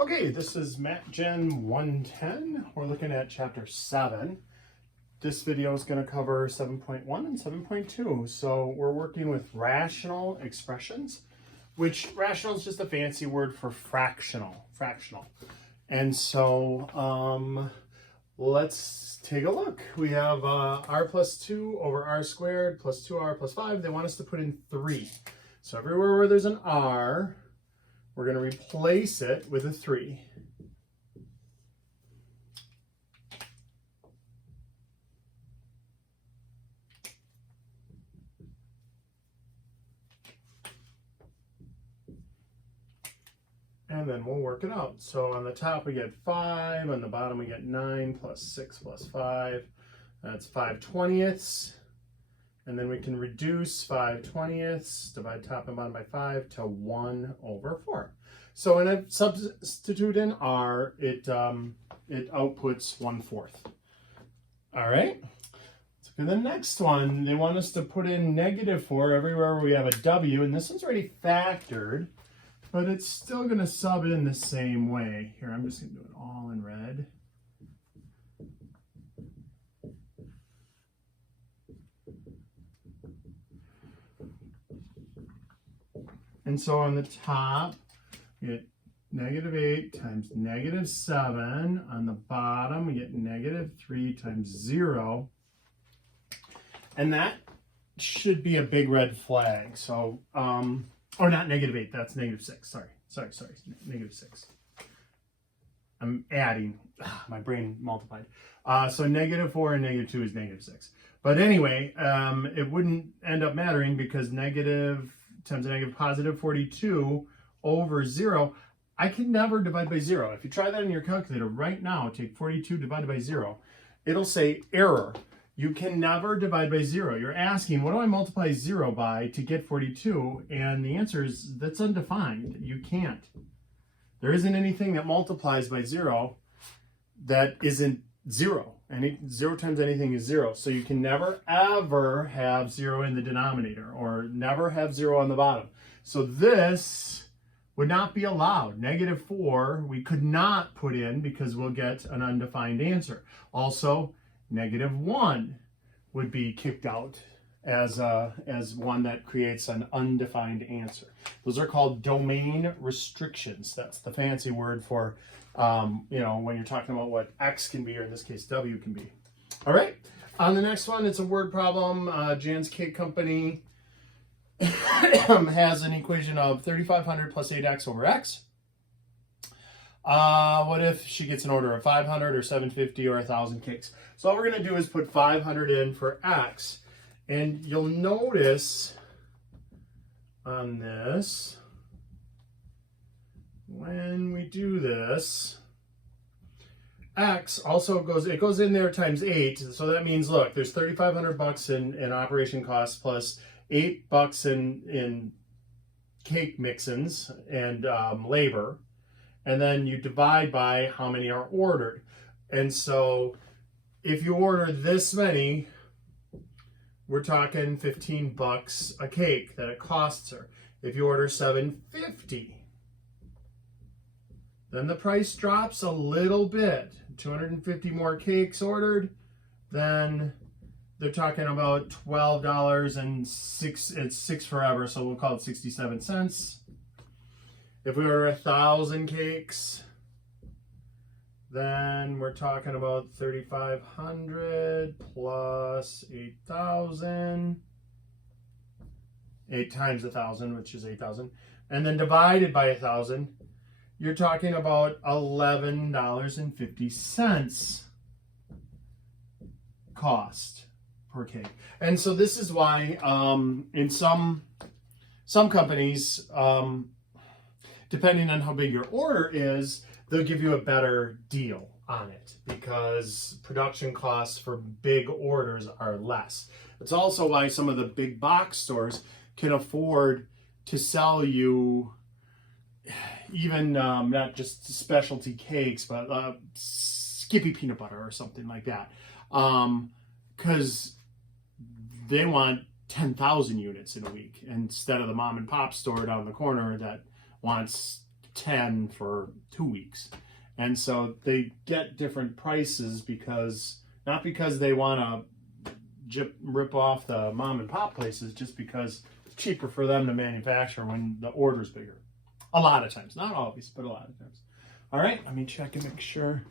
Okay, this is Matgen110. We're looking at chapter 7. This video is going to cover 7.1 and 7.2. So we're working with rational expressions, which rational is just a fancy word for fractional. And so let's take a look. We have r plus 2 over r squared plus 2r plus 5. They want us to put in 3. So everywhere where there's an r, we're going to replace it with a 3. And then we'll work it out. So on the top we get 5, on the bottom we get 9 plus 6 plus 5. That's 5/20ths. And then we can reduce 5/20ths, divide top and bottom by 5 to 1 over 4. So when I substitute in r, it outputs 1/4. All right. Let's look at the next one. They want us to put in -4 everywhere where we have a w, and this one's already factored, but it's still going to sub in the same way. Here, I'm just going to do it all in red. And so on the top, we get -8 times -7. On the bottom, we get -3 times 0. And that should be a big red flag. So, or not -8, that's -6. Sorry, -6. I'm adding, my brain multiplied. So -4 and -2 is -6. But anyway, it wouldn't end up mattering because negative times a negative positive 42 over 0, I can never divide by 0. If you try that in your calculator right now, take 42 divided by 0, it'll say error. You can never divide by 0. You're asking, what do I multiply 0 by to get 42? And the answer is, that's undefined. You can't. There isn't anything that multiplies by 0 that isn't 0. 0 times anything is 0. So you can never, ever have 0 in the denominator or never have 0 on the bottom. So this would not be allowed. -4 we could not put in because we'll get an undefined answer. Also, -1 would be kicked out as one that creates an undefined answer. Those are called domain restrictions. That's the fancy word for when you're talking about what x can be, or in this case w can be. All right, on the next one, it's a word problem. Jan's Cake Company has an equation of 3,500 plus 8x over x. What if she gets an order of 500 or 750 or 1,000 cakes? So all we're going to do is put 500 in for x. And you'll notice on this, when we do this, x also goes in there times 8. So that means, look, there's 3,500 bucks in operation costs plus $8 in cake mix-ins and labor. And then you divide by how many are ordered. And so if you order this many, we're talking $15 a cake that it costs her. If you order 750, then the price drops a little bit. 250 more cakes ordered, then they're talking about $12 and it's 6 forever, so we'll call it 67 cents. If we order 1,000 cakes, then we're talking about 3,500 plus 8,000. 8 times 1,000, which is 8,000. And then divided by 1,000, you're talking about $11.50 cost per cake. And so this is why in some companies, depending on how big your order is, they'll give you a better deal on it because production costs for big orders are less. It's also why some of the big box stores can afford to sell you even not just specialty cakes, but Skippy peanut butter or something like that, because they want 10,000 units in a week instead of the mom and pop store down the corner that wants 10 for 2 weeks. And so they get different prices because, not because they want to rip off the mom and pop places, just because it's cheaper for them to manufacture when the order's bigger. A lot of times, not always, but a lot of times. All right, let me check and make sure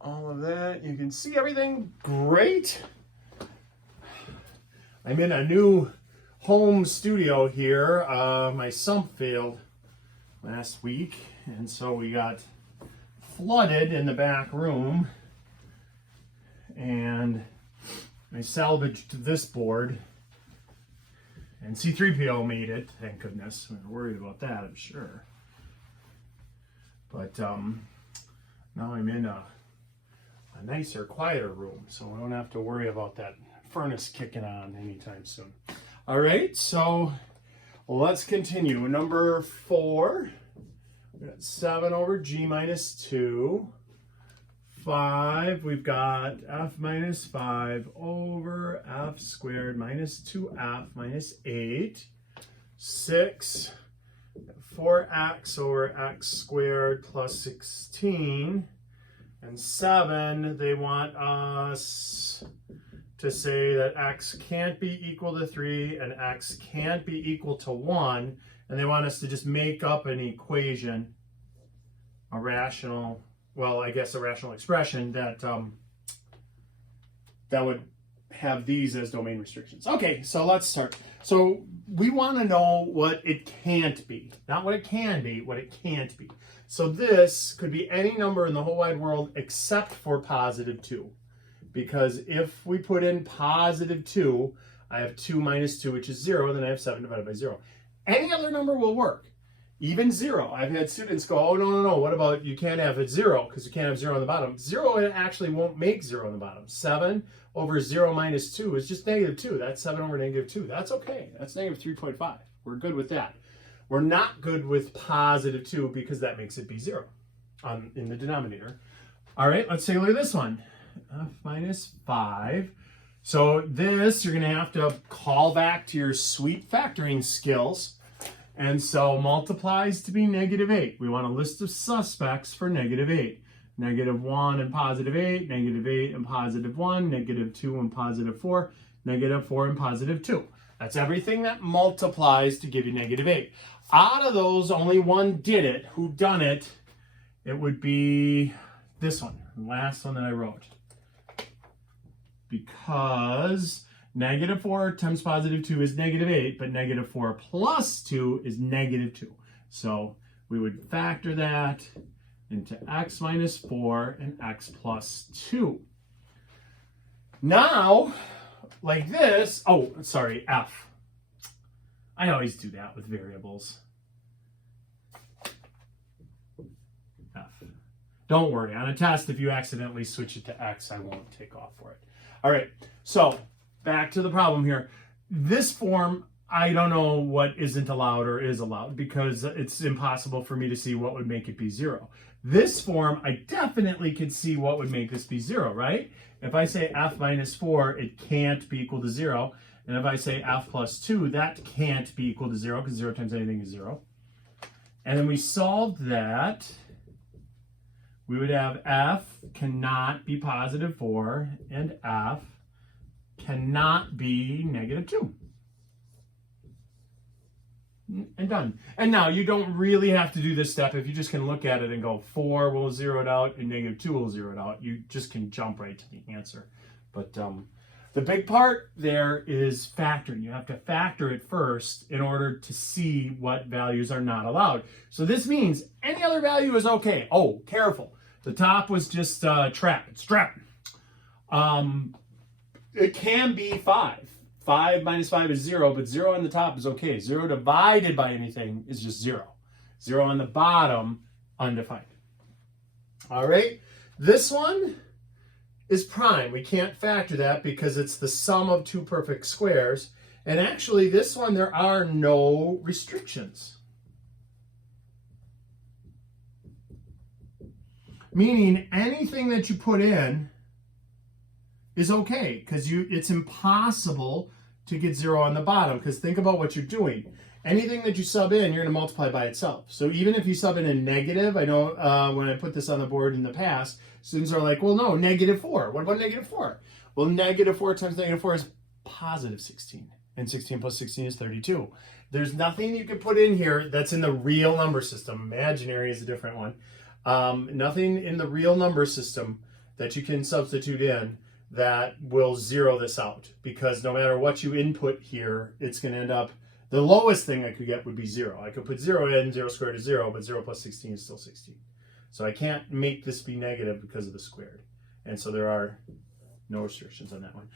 all of that. You can see everything great. I'm in a new home studio here. My sump failed last week, and so we got flooded in the back room, and I salvaged this board, and C3PO made it, thank goodness. We were worried about that, I'm sure. But now I'm in a nicer, quieter room, so I don't have to worry about that furnace kicking on anytime soon. All right, so let's continue. Number 4. We got 7 over g minus 2. 5, we've got f minus 5 over f squared minus 2f minus 8. 6, 4x over x squared plus 16. And 7, they want us to say that x can't be equal to 3 and x can't be equal to 1. And they want us to just make up an equation, a rational, well, I guess a rational expression that that would have these as domain restrictions. Okay, so let's start. So we want to know what it can't be. Not what it can be, what it can't be. So this could be any number in the whole wide world except for positive 2. Because if we put in positive 2, I have 2 minus 2, which is 0, then I have 7 divided by 0. Any other number will work, even 0. I've had students go, oh, no, what about you can't have it 0 because you can't have 0 on the bottom. 0 it actually won't make 0 on the bottom. 7 over 0 minus 2 is just negative 2. That's 7 over negative 2. That's okay. That's negative 3.5. We're good with that. We're not good with positive 2 because that makes it be 0 in the denominator. All right, let's take a look at this one. F minus 5. So this, you're going to have to call back to your sweet factoring skills. And so multiplies to be negative 8. We want a list of suspects for negative 8. Negative 1 and positive 8, negative 8 and positive 1, negative 2 and positive 4, negative 4 and positive 2. That's everything that multiplies to give you negative 8. Out of those, only one did it. Who done it? It would be this one, the last one that I wrote. Because negative 4 times positive 2 is negative 8, but negative 4 plus 2 is negative 2. So we would factor that into x minus 4 and x plus 2. Now, like this, oh, sorry, f. I always do that with variables. F. Don't worry, on a test, if you accidentally switch it to x, I won't take off for it. All right, so back to the problem here. This form, I don't know what isn't allowed or is allowed because it's impossible for me to see what would make it be 0. This form, I definitely could see what would make this be 0, right? If I say f minus 4, it can't be equal to 0. And if I say f plus 2, that can't be equal to 0 because 0 times anything is 0. And then we solved that. We would have f cannot be positive 4 and f cannot be negative 2. And done. And now you don't really have to do this step if you just can look at it and go 4 will zero it out and negative 2 will zero it out. You just can jump right to the answer. But the big part there is factoring. You have to factor it first in order to see what values are not allowed. So this means any other value is okay. Oh, careful. The top was just trap. It's trap. It can be 5. 5 minus 5 is 0, but 0 on the top is okay. 0 divided by anything is just 0. 0 on the bottom, undefined. All right, this one is prime. We can't factor that because it's the sum of two perfect squares. And actually, this one, there are no restrictions. Meaning anything that you put in is okay because it's impossible to get 0 on the bottom because think about what you're doing. anything that you sub in, you're going to multiply by itself. So even if you sub in a negative, I know when I put this on the board in the past, students are like, well, no, -4. What about -4? Well, -4 times -4 is positive 16. And 16 plus 16 is 32. There's nothing you can put in here that's in the real number system. Imaginary is a different one. Nothing in the real number system that you can substitute in that will zero this out, because no matter what you input here, it's going to end up, the lowest thing I could get would be 0. I could put 0 in, 0 squared is 0, but 0 plus 16 is still 16. So I can't make this be negative because of the squared. And so there are no restrictions on that one.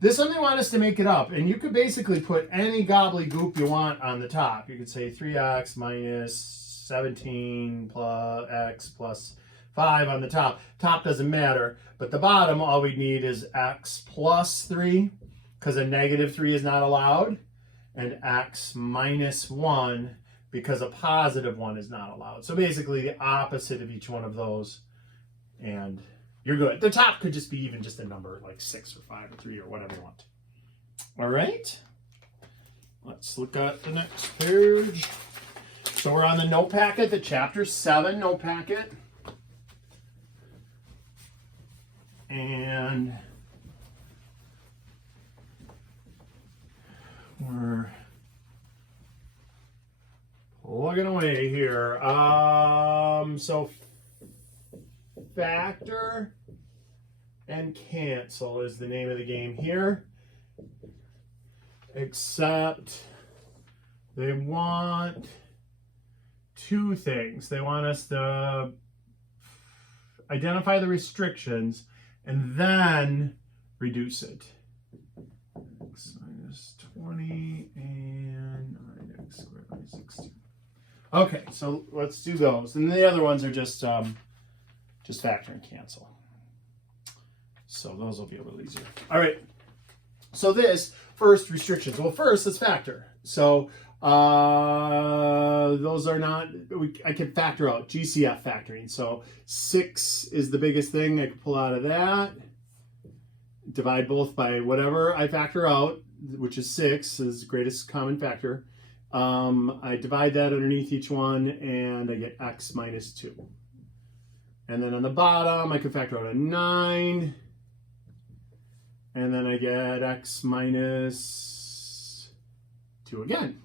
This one they want us to make it up, and you could basically put any gobbledygook you want on the top. You could say 3x minus 17 plus x plus 5 on the top. Top doesn't matter, but the bottom, all we need is x plus 3, because a -3 is not allowed, and x minus 1, because a positive 1 is not allowed. So basically the opposite of each one of those, and you're good. The top could just be even just a number like 6 or 5 or 3 or whatever you want. All right, let's look at the next page. So we're on the note packet, the chapter 7 note packet. And we're plugging away here. So factor and cancel is the name of the game here. Except they want two things. They want us to identify the restrictions and then reduce it. X minus 20 and 9x squared minus 16. Okay, so let's do those. And the other ones are just factor and cancel. So those will be a little easier. All right, so this first restrictions. Well, first let's factor. So those are not, I can factor out GCF factoring. So 6 is the biggest thing I can pull out of that. Divide both by whatever I factor out, which is 6 is the greatest common factor. I divide that underneath each one and I get x minus 2. And then on the bottom, I can factor out a 9. And then I get x minus 2 again.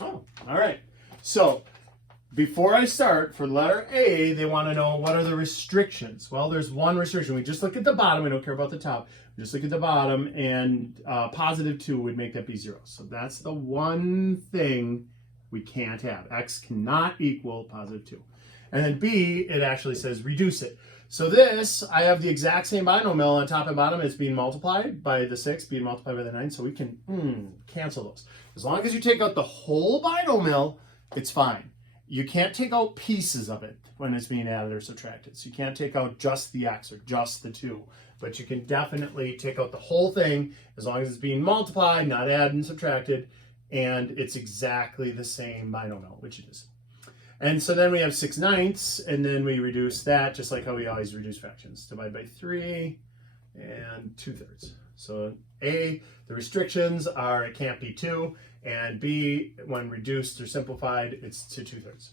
Oh, all right. So before I start, for letter A, they want to know what are the restrictions. Well, there's one restriction. We just look at the bottom. We don't care about the top. We just look at the bottom, and positive 2 would make that be 0. So that's the one thing we can't have. X cannot equal positive 2. And then B, it actually says reduce it. So this, I have the exact same binomial on top and bottom. It's being multiplied by the 6, being multiplied by the 9. So we can cancel those. As long as you take out the whole binomial, it's fine. You can't take out pieces of it when it's being added or subtracted. So you can't take out just the x or just the 2. But you can definitely take out the whole thing as long as it's being multiplied, not added and subtracted, and it's exactly the same binomial, which it is. And so then we have 6/9, and then we reduce that just like how we always reduce fractions. Divide by 3 and 2/3. So A, the restrictions are it can't be 2, and B, when reduced or simplified, it's to 2/3.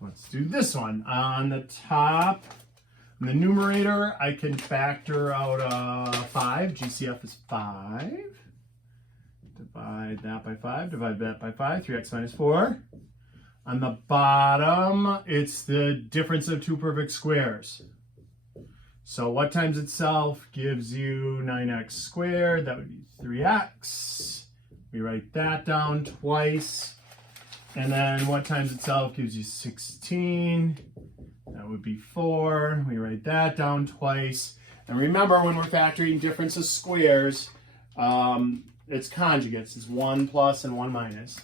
Let's do this one. On the top, in the numerator, I can factor out 5. GCF is 5. Divide that by 5. Divide that by 5. 3x minus 4. On the bottom, it's the difference of two perfect squares. So what times itself gives you 9x squared? That would be 3x. We write that down twice. And then what times itself gives you 16? That would be 4. We write that down twice. And remember, when we're factoring difference of squares, it's conjugates. It's 1 plus and 1 minus.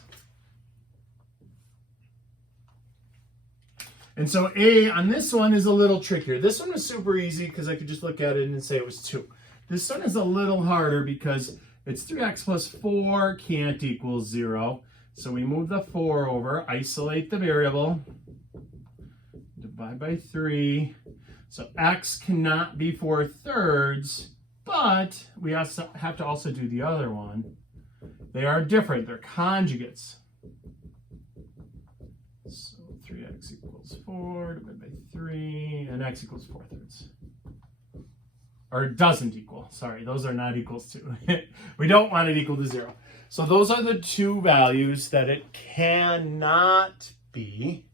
And so A on this one is a little trickier. This one was super easy because I could just look at it and say it was 2. This one is a little harder because it's 3x plus 4 can't equal 0. So we move the 4 over, isolate the variable, divide by 3. So x cannot be 4/3, but we also have to also do the other one. They are different. They're conjugates. So 3x equals 4 divided by 3, and x equals 4/3. Or it doesn't equal. Sorry, those are not equals to. We don't want it equal to 0. So those are the two values that it cannot be.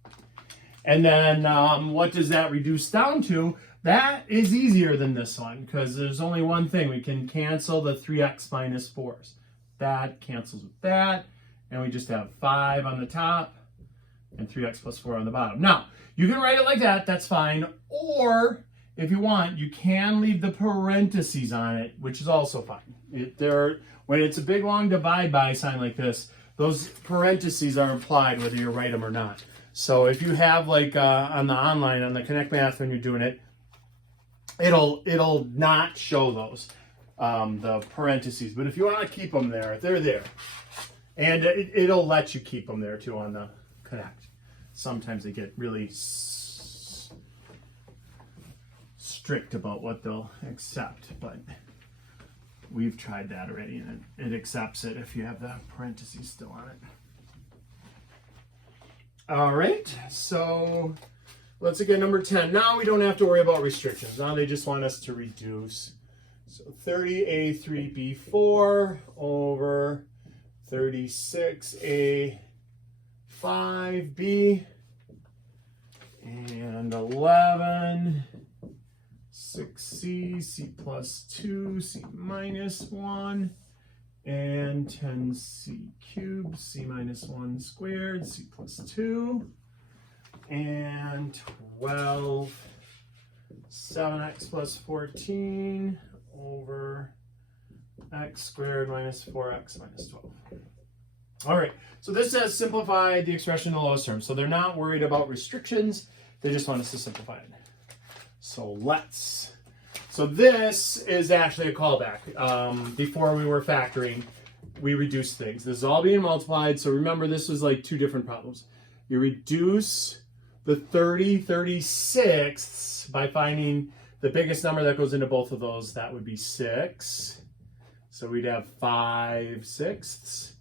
And then what does that reduce down to? That is easier than this one because there's only one thing. We can cancel the 3x minus 4s. That cancels with that. And we just have 5 on the top and 3x plus 4 on the bottom. Now, you can write it like that. That's fine. Or if you want, you can leave the parentheses on it, which is also fine. When it's a big, long divide by sign like this, those parentheses are implied whether you write them or not. So if you have like on the online, on the Connect Math when you're doing it, it'll not show those, the parentheses. But if you want to keep them there, they're there. And it'll let you keep them there too on the Connect. Sometimes they get really strict about what they'll accept, but we've tried that already and it accepts it if you have the parentheses still on it. All right, so let's again number 10. Now we don't have to worry about restrictions. Now they just want us to reduce. So 30a3b4 over 36a5b and 11 6c, c plus 2, c minus 1, and 10c cubed, c minus 1 squared, c plus 2, and 12, 7x plus 14 over x squared minus 4x minus 12. All right, so this has simplified the expression in the lowest term. So they're not worried about restrictions. They just want us to simplify it. So this is actually a callback. Before we were factoring, we reduced things. This is all being multiplied. So remember, this was like two different problems. You reduce the 36ths by finding the biggest number that goes into both of those. That would be 6. So we'd have 5/6.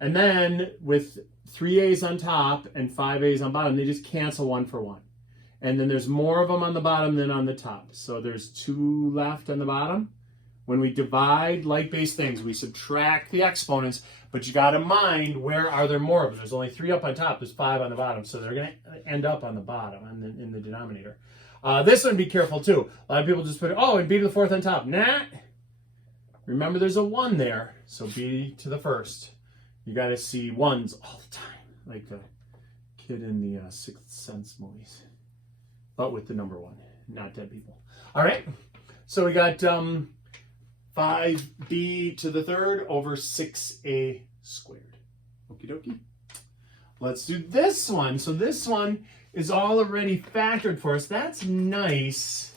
And then with 3 A's on top and 5 A's on bottom, they just cancel 1 for 1. And then there's more of them on the bottom than on the top. So there's 2 left on the bottom. When we divide like-based things, we subtract the exponents, but you got to mind, where are there more of them? There's only 3 up on top, there's 5 on the bottom, so they're going to end up on the bottom in the denominator. This one, be careful too. A lot of people just put, and b to the 4th on top. Nah. Remember, there's a 1 there, so b to the 1st. You got to see 1s all the time, like the kid in the Sixth Sense movies. But with the number 1, not dead people. All right, so we got 5b to the 3rd over 6a squared. Okie dokie. Let's do this one. So this one is all already factored for us. That's nice.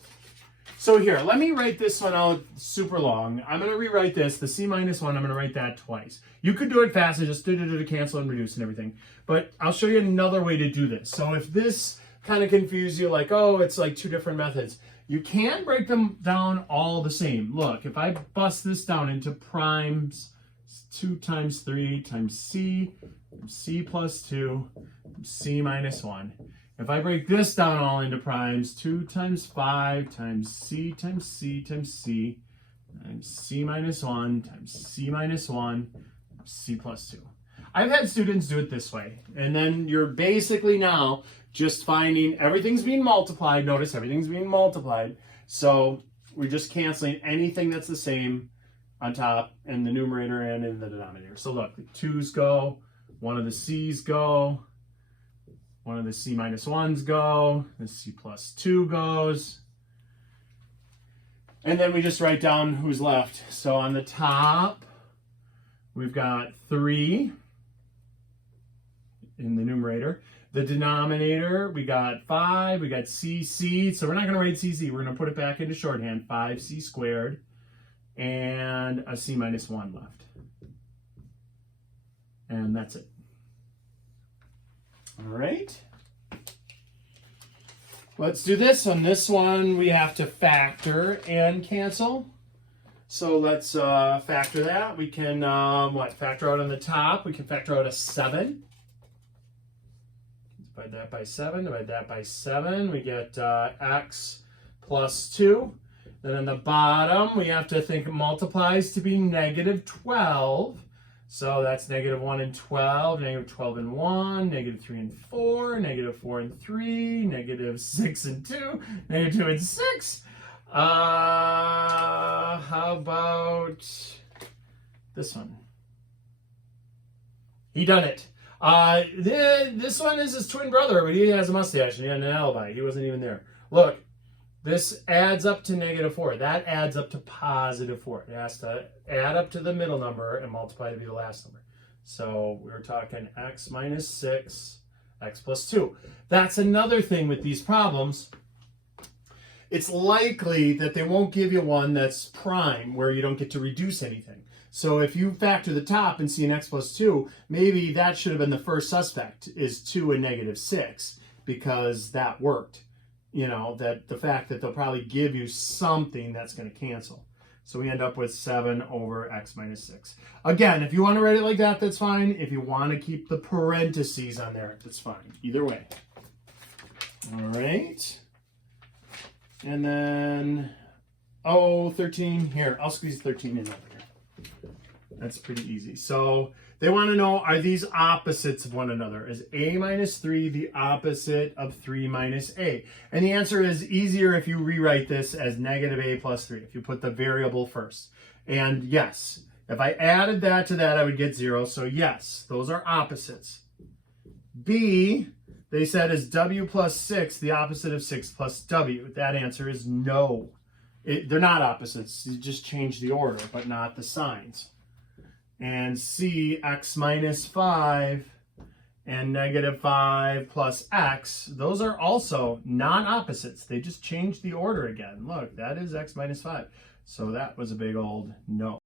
So here, let me write this one out super long. I'm going to rewrite this. The c minus 1, I'm going to write that twice. You could do it fast and just cancel and reduce and everything. But I'll show you another way to do this. So if this kind of confuse you, like, it's like 2 different methods, you can break them down all the same. Look, if I bust this down into primes, 2 times 3 times c plus 2, c minus 1. If I break this down all into primes, 2 times 5 times c times c times c times c minus 1 times c minus 1, c plus 2. I've had students do it this way, and then you're basically now just finding everything's being multiplied. Notice everything's being multiplied. So we're just canceling anything that's the same on top in the numerator and in the denominator. So look, the 2's go, one of the c's go, one of the c minus 1's go, the c plus 2 goes. And then we just write down who's left. So on the top, we've got 3 in the numerator. The denominator, we got 5, we got cc, so we're not going to write cc, we're going to put it back into shorthand, 5c squared, and a c minus 1 left. And that's it. All right. Let's do this one. This one we have to factor and cancel. So let's factor that. We can, factor out on the top. We can factor out a 7. Divide that by 7, divide that by 7. We get x plus 2. Then on the bottom, we have to think it multiplies to be negative 12. So that's negative 1 and 12, negative 12 and 1, negative 3 and 4, negative 4 and 3, negative 6 and 2, negative 2 and 6. How about this one? He done it. This one is his twin brother, but he has a mustache and he had an alibi. He wasn't even there. Look, this adds up to negative 4. That adds up to positive 4. It has to add up to the middle number and multiply to be the last number. So we're talking x minus 6, x plus 2. That's another thing with these problems. It's likely that they won't give you one that's prime, where you don't get to reduce anything. So if you factor the top and see an x plus 2, maybe that should have been the first suspect, is 2 and negative 6, because that worked. You know, that the fact that they'll probably give you something that's going to cancel. So we end up with 7 over x minus 6. Again, if you want to write it like that, that's fine. If you want to keep the parentheses on there, that's fine. Either way. All right. And then, 13 here. I'll squeeze 13 in over here. That's pretty easy. So they want to know, are these opposites of one another? Is a minus 3 the opposite of 3 minus a? And the answer is easier if you rewrite this as negative a plus 3, if you put the variable first. And yes, if I added that to that, I would get 0. So yes, those are opposites. B, they said, is w plus 6 the opposite of 6 plus w? That answer is no. They're not opposites. You just change the order, but not the signs. And C, x minus 5 and negative 5 plus x, those are also non-opposites. They just change the order again. Look, that is x minus 5. So that was a big old no.